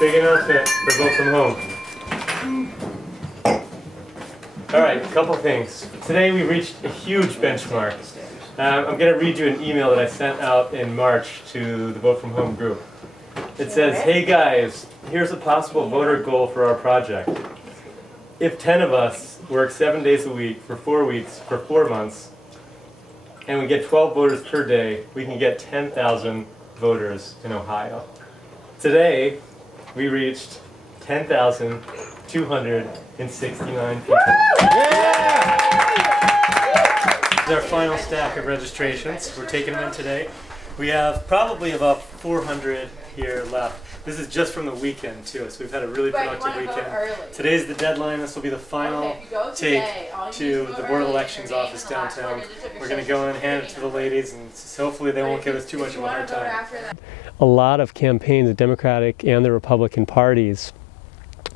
Big announcement for Vote From Home. Alright, a couple things. Today we reached a huge benchmark. I'm going to read you an email that I sent out in March to the Vote From Home group. It says, "Hey guys, here's a possible voter goal for our project. If 10 of us work 7 days a week for 4 weeks for 4 months, and we get 12 voters per day, we can get 10,000 voters in Ohio." Today, we reached 10,269 people. Yeah! This is our final stack of registrations. We're taking them in today. We have probably about 400 here left. This is just from the weekend too, so we've had a really productive weekend. Today's the deadline. This will be the final take to the Board of Elections office downtown. We're going to go in and hand it to the ladies, and hopefully they won't give us too much of a hard time. A lot of campaigns, the Democratic and the Republican parties,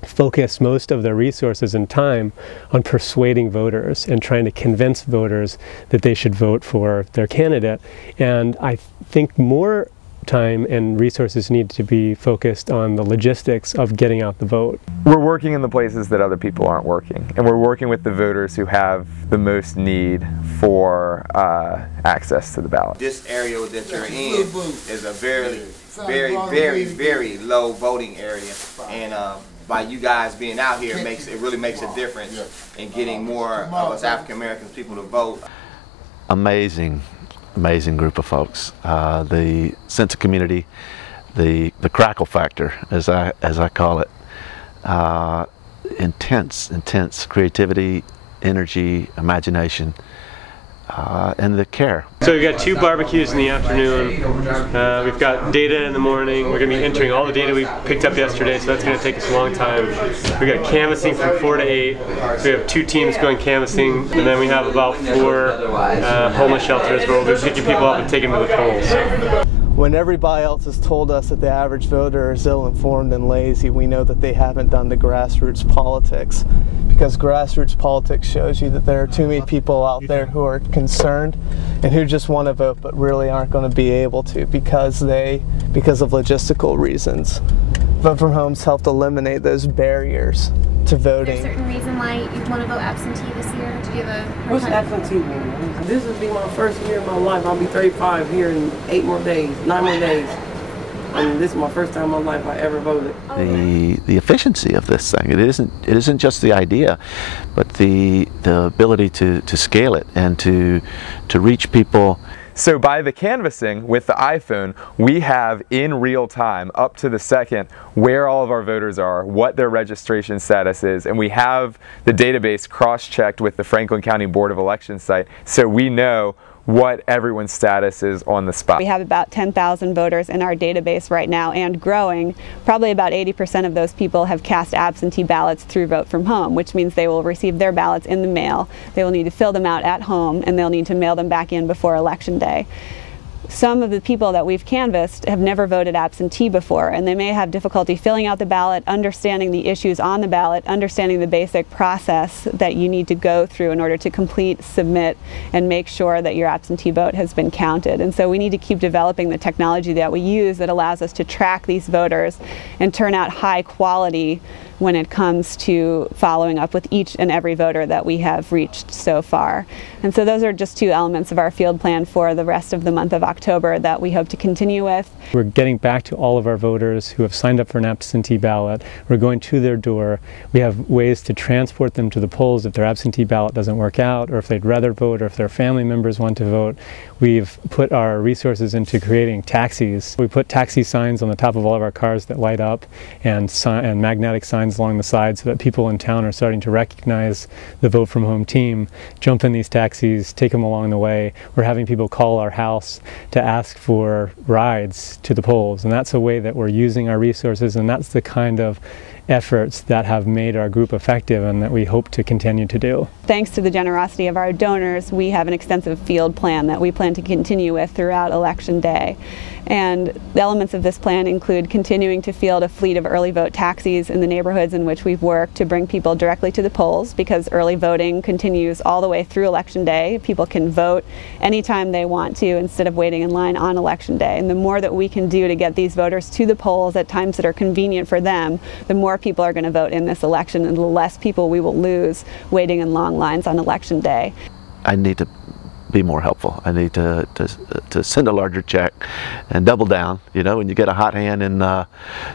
focus most of their resources and time on persuading voters and trying to convince voters that they should vote for their candidate. And I think more time and resources need to be focused on the logistics of getting out the vote. We're working in the places that other people aren't working, and we're working with the voters who have the most need for access to the ballot. This area that you're in is a very low voting area, and by you guys being out here, it really makes a difference in getting more of us African American people to vote. Amazing group of folks. The sense of community, the crackle factor, as I call it, intense creativity, energy, imagination, and the care. So we've got 2 barbecues in the afternoon. We've got data in the morning. We're going to be entering all the data we picked up yesterday, so that's going to take us a long time. We got canvassing from 4 to 8. We have 2 teams going canvassing, and then we have about 4 homeless shelters where we'll be picking people up and taking them to the polls. When everybody else has told us that the average voter is ill-informed and lazy, we know that they haven't done the grassroots politics. Because grassroots politics shows you that there are too many people out there who are concerned and who just want to vote but really aren't going to be able to because of logistical reasons. Vote From Home's helped eliminate those barriers to voting. Is there a certain reason why you want to vote absentee this year? Do you have a What's absentee mean? This will be my first year of my life. I'll be 35 here in 9 more days. And this is my first time in my life I ever voted. The efficiency of this thing, it isn't just the idea, but the ability to scale it and to reach people. So by the canvassing with the iPhone, we have in real time, up to the second, where all of our voters are, what their registration status is, and we have the database cross-checked with the Franklin County Board of Elections site, so we know what everyone's status is on the spot. We have about 10,000 voters in our database right now and growing. Probably about 80% of those people have cast absentee ballots through Vote From Home, which means they will receive their ballots in the mail. They will need to fill them out at home, and they'll need to mail them back in before Election Day. Some of the people that we've canvassed have never voted absentee before, and they may have difficulty filling out the ballot, understanding the issues on the ballot, understanding the basic process that you need to go through in order to complete, submit, and make sure that your absentee vote has been counted. And so we need to keep developing the technology that we use that allows us to track these voters and turn out high quality when it comes to following up with each and every voter that we have reached so far. And so those are just 2 elements of our field plan for the rest of the month of October that we hope to continue with. We're getting back to all of our voters who have signed up for an absentee ballot. We're going to their door. We have ways to transport them to the polls if their absentee ballot doesn't work out, or if they'd rather vote, or if their family members want to vote. We've put our resources into creating taxis. We put taxi signs on the top of all of our cars that light up, and magnetic signs along the side, so that people in town are starting to recognize the Vote From Home team, jump in these taxis, take them along the way. We're having people call our house to ask for rides to the polls, and that's a way that we're using our resources, and that's the kind of efforts that have made our group effective and that we hope to continue to do. Thanks to the generosity of our donors, we have an extensive field plan that we plan to continue with throughout Election Day. And the elements of this plan include continuing to field a fleet of early vote taxis in the neighborhoods neighborhoods in which we've worked to bring people directly to the polls, because early voting continues all the way through Election Day. People can vote anytime they want to instead of waiting in line on Election Day. And the more that we can do to get these voters to the polls at times that are convenient for them, the more people are going to vote in this election, and the less people we will lose waiting in long lines on Election Day. I need to be more helpful. I need to send a larger check and double down. You know, when you get a hot hand and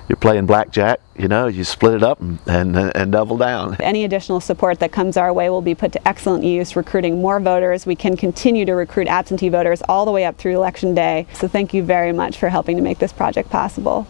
you're playing blackjack, you know, you split it up and double down. Any additional support that comes our way will be put to excellent use, recruiting more voters. We can continue to recruit absentee voters all the way up through Election Day. So thank you very much for helping to make this project possible.